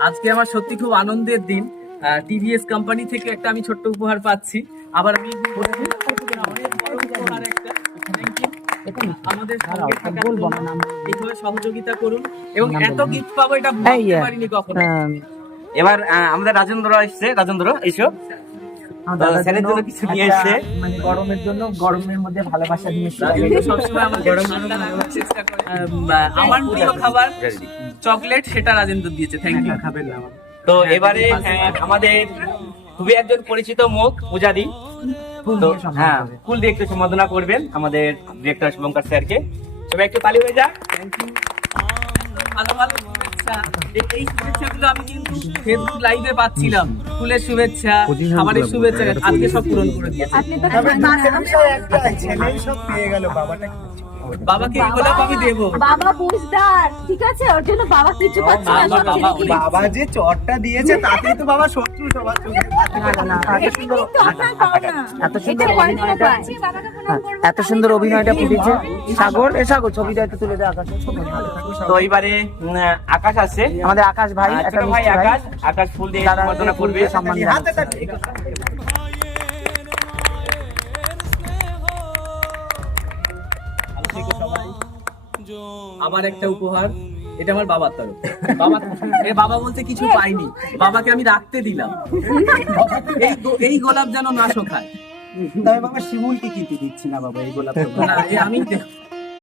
আজকে আমার সত্যি খুব আনন্দের দিন। টিভিএস কোম্পানি থেকে একটা আমি ছোট্ট উপহার পাচ্ছি। আবার আমি. আমাদের সঙ্গে থাকার জন্য এইভাবে সহযোগিতা করুন এবং এত গিফট পাবো এটা ভাবতে পারিনি কখনো। এবার আহ, আমাদের রাজেন্দ্র এসছে। রাজেন্দ্র এসো। তো জন্য কিছু নিয়ে এসছে মানে গরমের জন্য গরমের মধ্যে ভালোবাসা নিয়ে এসেছে। সবসময় আমাকে ঠান্ডা রাখার চেষ্টা করে। আম, আমার প্রিয় খাবার চকলেট সেটা রাজেন্দ্র দিয়েছে। থ্যাংক ইউ খাবেন না তো এবারে আহ, আমাদের খুবই একজন পরিচিত মুখ সম্মান হ্যাঁ ফুল দিয়ে একটু সম্বোধনা করবেন আমাদের ডিরেক্টর শুভঙ্কর স্যারকে। সবাই একটু তালি হয়ে যাক। ভালো ভালো। এই- শুভেচ্ছাগুলো আমি কিন্তু ফেসবুক লাইভে পাচ্ছিলাম ফুলের শুভেচ্ছা খাবারের শুভেচ্ছা আজকে সব পূরণ করে দিয়েছে। ছেলেই সব পেয়ে গেল বাবাটা বাবাকে গোলাপ আমি দেবো বাবা বুঝদার ঠিক আছে ওর জন্য বাবা কিছু পাচ্ছে না বাবা, সব যে চটটা দিয়েছে তাতেই তো বাবা শত্রু সবার চোখে। এত সুন্দর অভিনয়টা-। এত সুন্দর অভিনয়টা ফুটেছে সাগর এ সাগর ছবিটা একটু তুলে দে আকাশ তো উম, আকাশ আছে আমাদের আকাশ ভাই একটা ভাই আকাশ আকাশ ফুল দিয়ে সম্বোধনা করবে সম্মান হাতে সবাই। আমার একটা উপহার এটা আমার বাবার তরফ। বাবা এ বাবা বলতে কিছু পাইনি। বাবাকে আমি রাখতে দিলাম। এই এই গোলাপ যেন না শোখায় তাই বাবা শিমুলকে কিনতে দিচ্ছি না বাবা এই গোলাপ আমি দেখ-